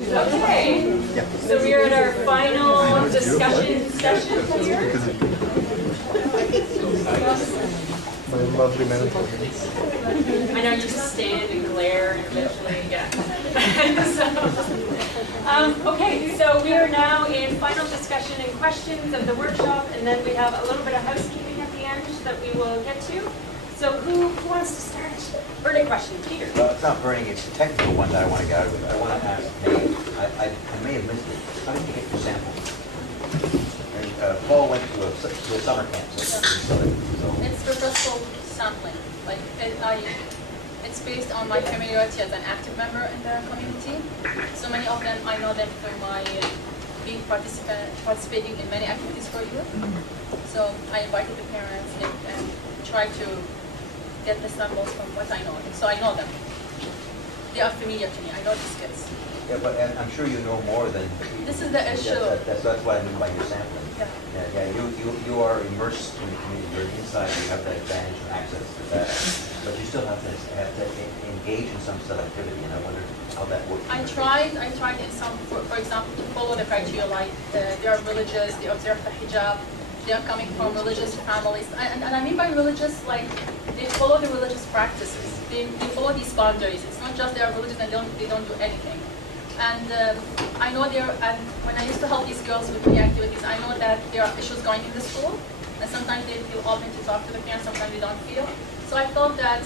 Okay, so we are at our final discussion session here. My lovely mentor. I know you stand and glare and eventually, yeah. Okay, so we are now in final discussion and questions of the workshop, and then we have a little bit of housekeeping at the end that we will get to. So who wants to start? Burning question, Peter. Well, it's not burning, it's a technical one that I want to get out with. I want to ask May, I may have missed it. How did you get your sample? And Paul went to a summer camp, so It's purposeful sampling. Like it's based on my familiarity as an active member in the community. So many of them, I know them through my being participating in many activities for youth. So I invited the parents and tried to get the samples from what I know. So I know them. They are familiar to me. I know these kids. yeah, but I'm sure you know more than. This is the issue. That's what I mean by your sampling. Yeah. You are immersed in the community. You're inside. You have that advantage and access to that, but you still have to engage in some sort of activity. And I wonder how that works. I tried in some, for example, to follow the criteria, like they are religious, they observe the hijab, they are coming from religious families. And I mean by religious, like they follow the religious practices. They follow these boundaries. It's not just they are religious and they don't do anything. And I know and when I used to help these girls with the activities, I know that there are issues going in the school, and sometimes they feel open to talk to the parents, sometimes they don't feel. So I felt that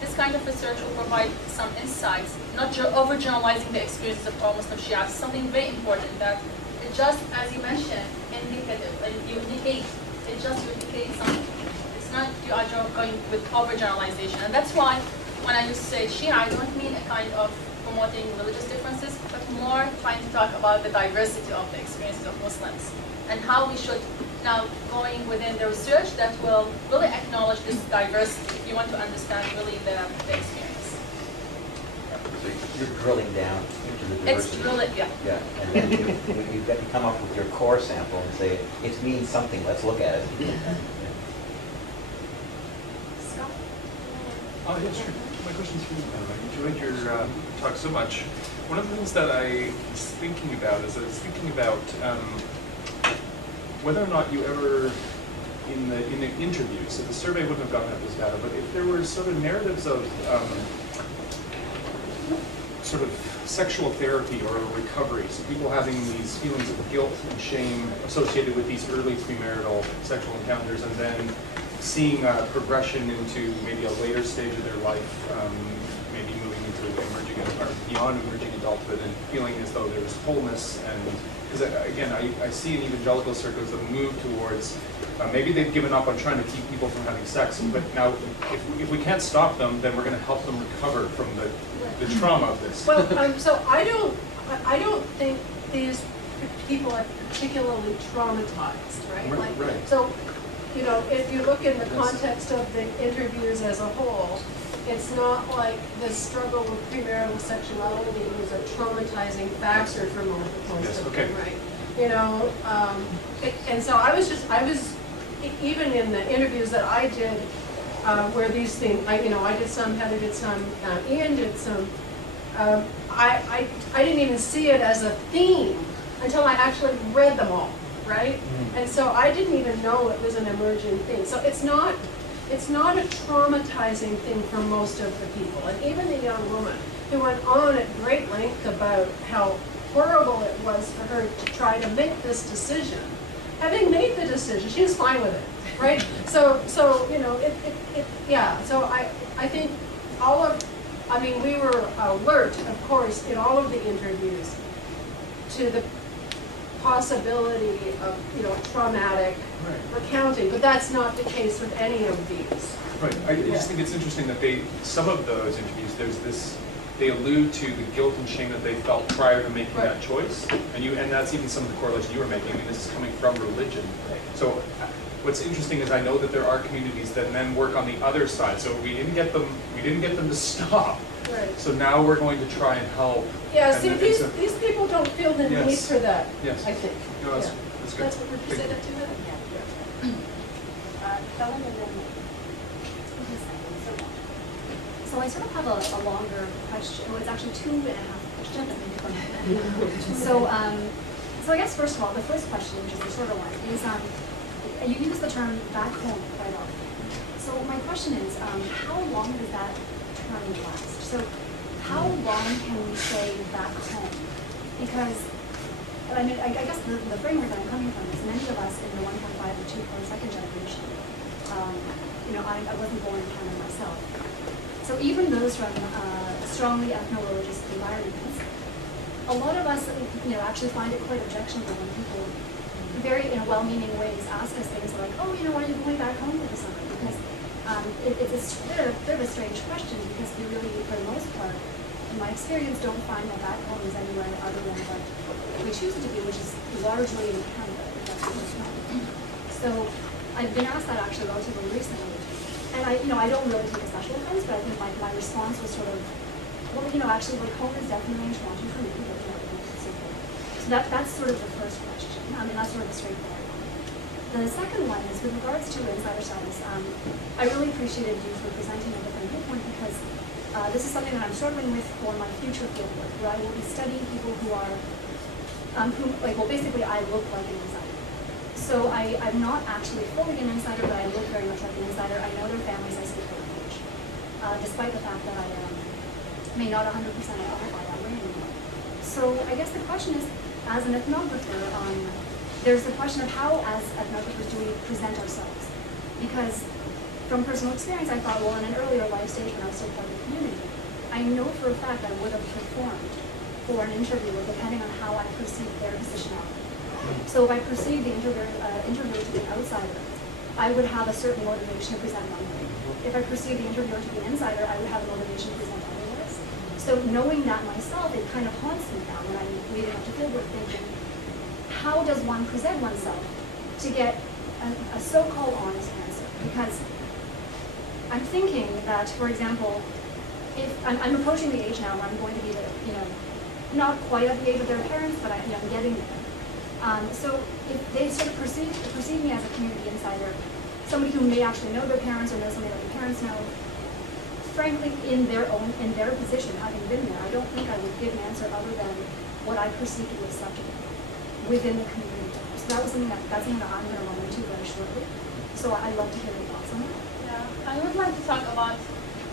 this kind of research will provide some insights, not overgeneralizing the experiences of all Muslim Shias. Something very important that it just, as you mentioned, indicative, like you indicate, it just you indicate something. It's not you are going with overgeneralization. And that's why when I used to say Shia, I don't mean a kind of promoting religious differences, but more trying to talk about the diversity of the experiences of Muslims and how we should now going within the research that will really acknowledge this diversity if you want to understand really the experience. So you're drilling down into the diversity. It's really, yeah. Yeah, and then you come up with your core sample and say, it means something, let's look at it. Scott? Yes, sure. My question's for you, Madam. I enjoyed your talk so much. One of the things that I was thinking about is whether or not you ever, in the interviews, so the survey wouldn't have gotten at this data, but if there were sort of narratives of sort of sexual therapy or recovery, so people having these feelings of guilt and shame associated with these early premarital sexual encounters, and then seeing a progression into maybe a later stage of their life, maybe moving into emerging or beyond emerging adulthood, and feeling as though there's wholeness. And because again, I see in evangelical circles a move towards maybe they've given up on trying to keep people from having sex, but now if we can't stop them, then we're going to help them recover from the trauma of this. Well, so I don't think these people are particularly traumatized, right? Right. So, you know, if you look in the context of the interviews as a whole, it's not like the struggle with premarital sexuality was a traumatizing factor for most of them, right? You know, and so I was even in the interviews that I did, where these things, I did some, Heather did some, Ian did some. I didn't even see it as a theme until I actually read them all, right? And so I didn't even know it was an emerging thing. So it's not a traumatizing thing for most of the people. And even the young woman who went on at great length about how horrible it was for her to try to make this decision. Having made the decision, she was fine with it, right? So you know, yeah. So I think we were alert, of course, in all of the interviews to the possibility of, you know, traumatic recounting, but that's not the case with any of these. Right. I just think it's interesting that some of those interviews, they allude to the guilt and shame that they felt prior to making that choice, and that's even some of the correlation you were making. I mean, this is coming from religion. So what's interesting is I know that there are communities that then work on the other side. So we didn't get them to stop. Right. So now we're going to try and help. Yeah, see, these people don't feel the need for that, Yes. I think. No, that's good. That's what, would you say that to that? Helen and then so I sort of have a longer question. Well, it's actually 2.5 questions. So I guess first of all, the first question, which is the shorter one, is you use the term back home quite often. So my question is, how long does that term last? So how long can we say back home? Because I mean, I guess the framework that I'm coming from is many of us in the 1.5 and 2.2 generation. I wasn't born in Canada myself. So even those from strongly ethno-religious environments, a lot of us, actually find it quite objectionable when people, very in well-meaning ways, ask us things like, "Oh, are you going back home for the summer?" Because it's a bit of a strange question because we really, for the most part, in my experience, don't find that back home is anywhere other than what we choose it to be, which is largely in Canada. If that's what it's not. So I've been asked that actually relatively recently, and I don't really take a special offense, but I think my response was sort of, well, actually, like home is definitely in Toronto for me. But, so that's sort of the first question. I mean, that's sort of the straightforward one. The second one is with regards to insider status. I really appreciated you for presenting a different viewpoint because this is something that I'm struggling with for my future fieldwork, where I will be studying people who are, basically I look like an insider. So I'm not actually fully an insider, but I look very much like an insider. I know their families, I speak their language, despite the fact that I may not 100% identify that way anymore. So I guess the question is, as an ethnographer, there's the question of how, as ethnographers, do we present ourselves? Because from personal experience, I thought, well, in an earlier life stage when I was still part of the community, I know for a fact I would have performed for an interviewer depending on how I perceived their positionality. So if I perceived the interviewer to be an outsider, I would have a certain motivation to present one way. If I perceived the interviewer to be an insider, I would have a motivation to present otherwise. So knowing that myself, it kind of haunts me now when I'm leading up to fieldwork thinking, how does one present oneself to get a so-called honest answer? Because I'm thinking that, for example, if I'm approaching the age now where I'm going to be not quite at the age of their parents, but I'm getting there. So if they sort of perceive me as a community insider, somebody who may actually know their parents or know somebody that their parents know, frankly, in their position, having been there, I don't think I would give an answer other than what I perceive to be acceptable within the community. So that's something that I'm going to run into very shortly. So I'd love to hear your thoughts on that. Yeah, I would like to talk about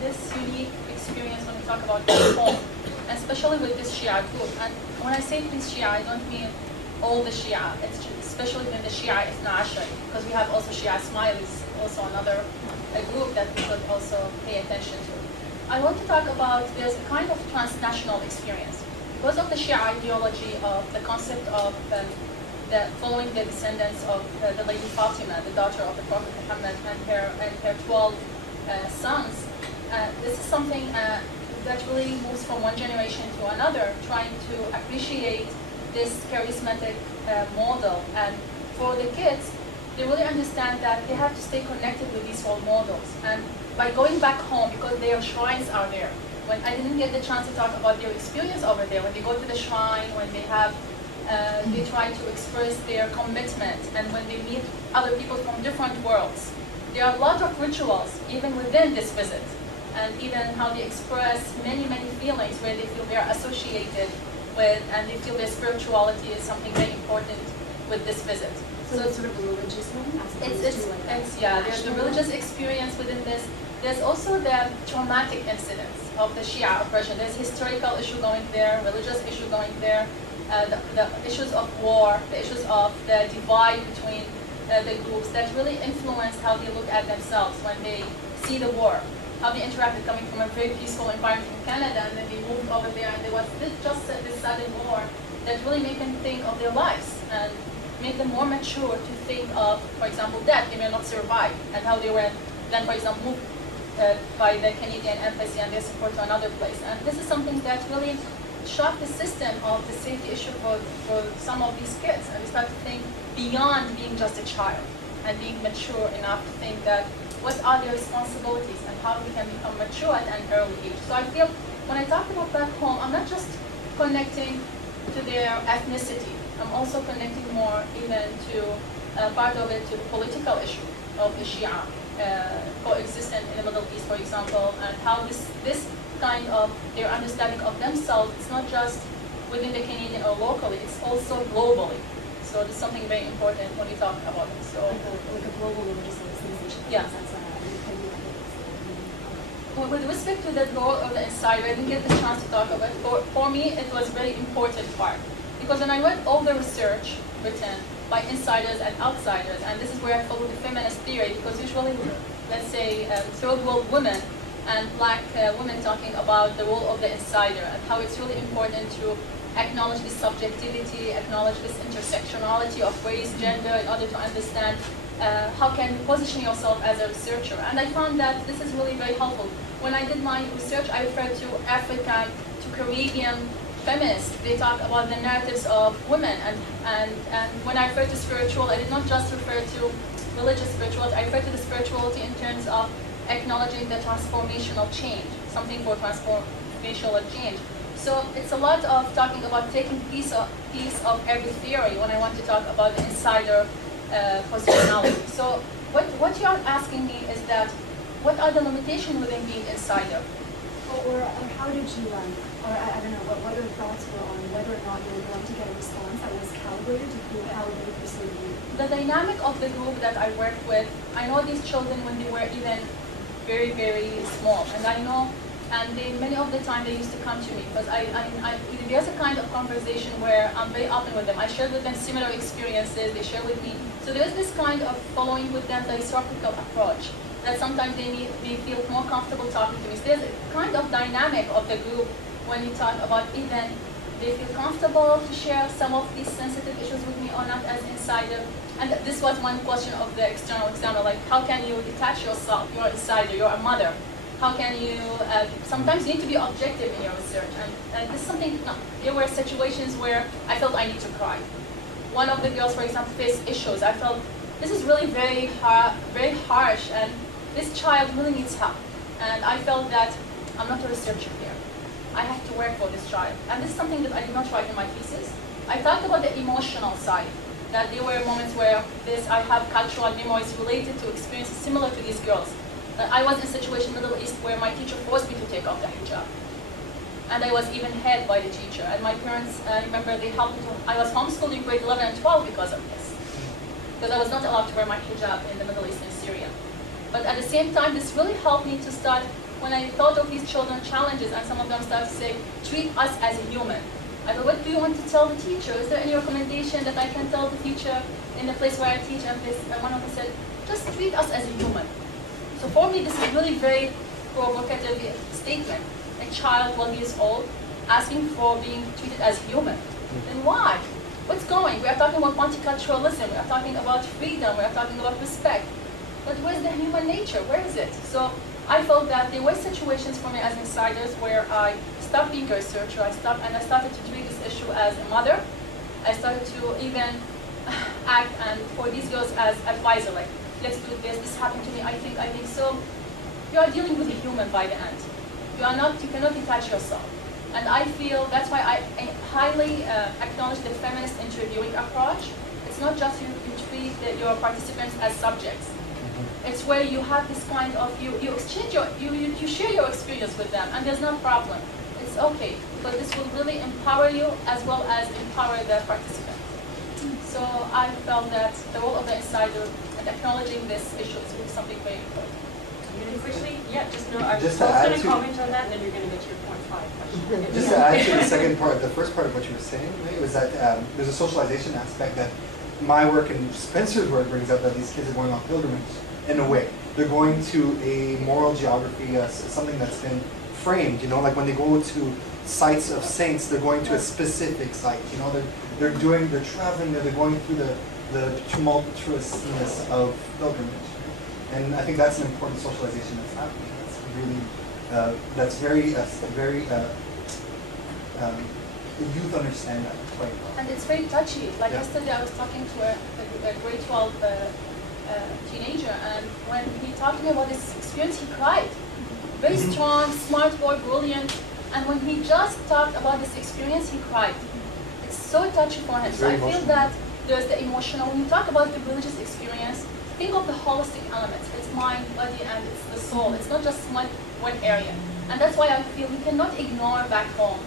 this unique experience when we talk about home, and especially with this Shia group. And when I say this Shia, I don't mean all the Shia. It's especially in the Shia Ithna Ashari, because we have also Shia Ismailis, also another group that we should also pay attention to. I want to talk about there's a kind of transnational experience. Because of the Shia ideology of the concept of following the descendants of the Lady Fatima, the daughter of the Prophet Muhammad, and her 12 sons, this is something that really moves from one generation to another, trying to appreciate this charismatic model. And for the kids, they really understand that they have to stay connected with these role models. And by going back home, because their shrines are there, when I didn't get the chance to talk about their experience over there, when they go to the shrine, when they have, they try to express their commitment, and when they meet other people from different worlds. There are a lot of rituals, even within this visit, and even how they express many, many feelings where they feel they are associated with, and they feel their spirituality is something very important with this visit. So it's sort of a religious one? There's the religious experience within this. There's also the traumatic incidents of the Shia oppression. There's historical issue going there, religious issue going there, the issues of war, the issues of the divide between the groups that really influence how they look at themselves when they see the war, how they interacted coming from a very peaceful environment in Canada, and then they moved over there and there was this sudden war that really made them think of their lives and make them more mature to think of, for example, death, they may not survive, and how they were then, for example, moved by the Canadian embassy and their support to another place. And this is something that really shocked the system of the safety issue for some of these kids. And we start to think beyond being just a child and being mature enough to think that what are their responsibilities and how we can become mature at an early age. So I feel when I talk about back home, I'm not just connecting to their ethnicity. I'm also connecting more even to part of it to the political issue of the Shia coexistence in the Middle East, for example, and how this kind of their understanding of themselves. It's not just within the Canadian or locally, it's also globally. So this is something very important when we talk about it. So Like a global religious organization. Yeah. That's with respect to the role of the insider, I didn't get the chance to talk about it. For me, it was a very important part. Because when I read all the research written by insiders and outsiders, and this is where I follow the feminist theory, because usually, let's say, third world women and black women talking about the role of the insider and how it's really important to acknowledge this subjectivity, acknowledge this intersectionality of race, gender, in order to understand how can you position yourself as a researcher. And I found that this is really very helpful. When I did my research, I referred to African, to Caribbean feminists. They talk about the narratives of women. And when I refer to spiritual, I did not just refer to religious spirituality. I refer to the spirituality in terms of acknowledging the transformational change, something for transformational change. So it's a lot of talking about taking piece of every theory when I want to talk about the insider positionality. So what you are asking me is that what are the limitations within being insider? Or how did you, or I don't know, what your thoughts were on whether or not you were going to get a response that was calibrated to prove how they perceive you? The dynamic of the group that I worked with, I know these children when they were even very, very small. And I know, and many of the time they used to come to me because there's a kind of conversation where I'm very open with them. I share with them similar experiences, they share with me. So there's this kind of following with them, the reciprocal approach, that sometimes they feel more comfortable talking to me. So there's a kind of dynamic of the group when you talk about even they feel comfortable to share some of these sensitive issues with me or not as insider. And this was one question of the external examiner, like how can you detach yourself? You're an insider, you're a mother. How can you, sometimes you need to be objective in your research. And this is something, there were situations where I felt I need to cry. One of the girls, for example, faced issues. I felt this is really very harsh, and this child really needs help. And I felt that I'm not a researcher here. I have to work for this child. And this is something that I did not write in my thesis. I talked about the emotional side, that there were moments where I have cultural memories related to experiences similar to these girls. I was in a situation in the Middle East where my teacher forced me to take off the hijab. And I was even held by the teacher. And my parents, I remember they helped me I was homeschooled in grade 11 and 12 because of this. Because I was not allowed to wear my hijab in the Middle East and Syria. But at the same time, this really helped me to start, when I thought of these children's challenges, and some of them started to say, treat us as a human. I thought, what do you want to tell the teacher? Is there any recommendation that I can tell the teacher in the place where I teach? And one of them said, just treat us as a human. So for me, this is really very provocative statement. A child, 12 years old, asking for being treated as human. Then why? What's going? We are talking about multiculturalism. We are talking about freedom. We are talking about respect. But where's the human nature? Where is it? So I felt that there were situations for me as insiders where I stopped being a researcher. I started to treat this issue as a mother. I started to even act and for these girls as advisor, like, let's do this happened to me, I think so. You are dealing with a human by the end. You cannot detach yourself. And I feel that's why I highly acknowledge the feminist interviewing approach. It's not just you treat your participants as subjects. It's where you have this kind of, you exchange you share your experience with them, and there's no problem. It's okay, but this will really empower you as well as empower the participant. So I felt that the role of the insider and acknowledging this issue is something very important. Really quickly, yeah, I'm Just just to add going to to- comment on that, and then you're going to get to your point 5 question. Just to add to the second part, the first part of what you were saying, right, was that there's a socialization aspect that my work and Spencer's work brings up, that these kids are going on pilgrimage in a way. They're going to a moral geography, something that's been framed, you know, like when they go to sites of saints, they're going to a specific site, you know, they're traveling there, they're going through the tumultuousness of pilgrimage. And I think that's an important socialization that's happening. That's really, that's very, the youth understand that quite well. And it's very touchy. Like Yeah. yesterday, I was talking to a grade 12 teenager, and when he talked to me about this experience, he cried. Very strong, smart boy, brilliant. And when he just talked about this experience, he cried. It's so touchy for him. It's So I very feel emotional. that there's the emotional. When you talk about the religious experience, think of the holistic elements. It's mind, body, and it's the soul. It's not just one area. And that's why I feel we cannot ignore back home.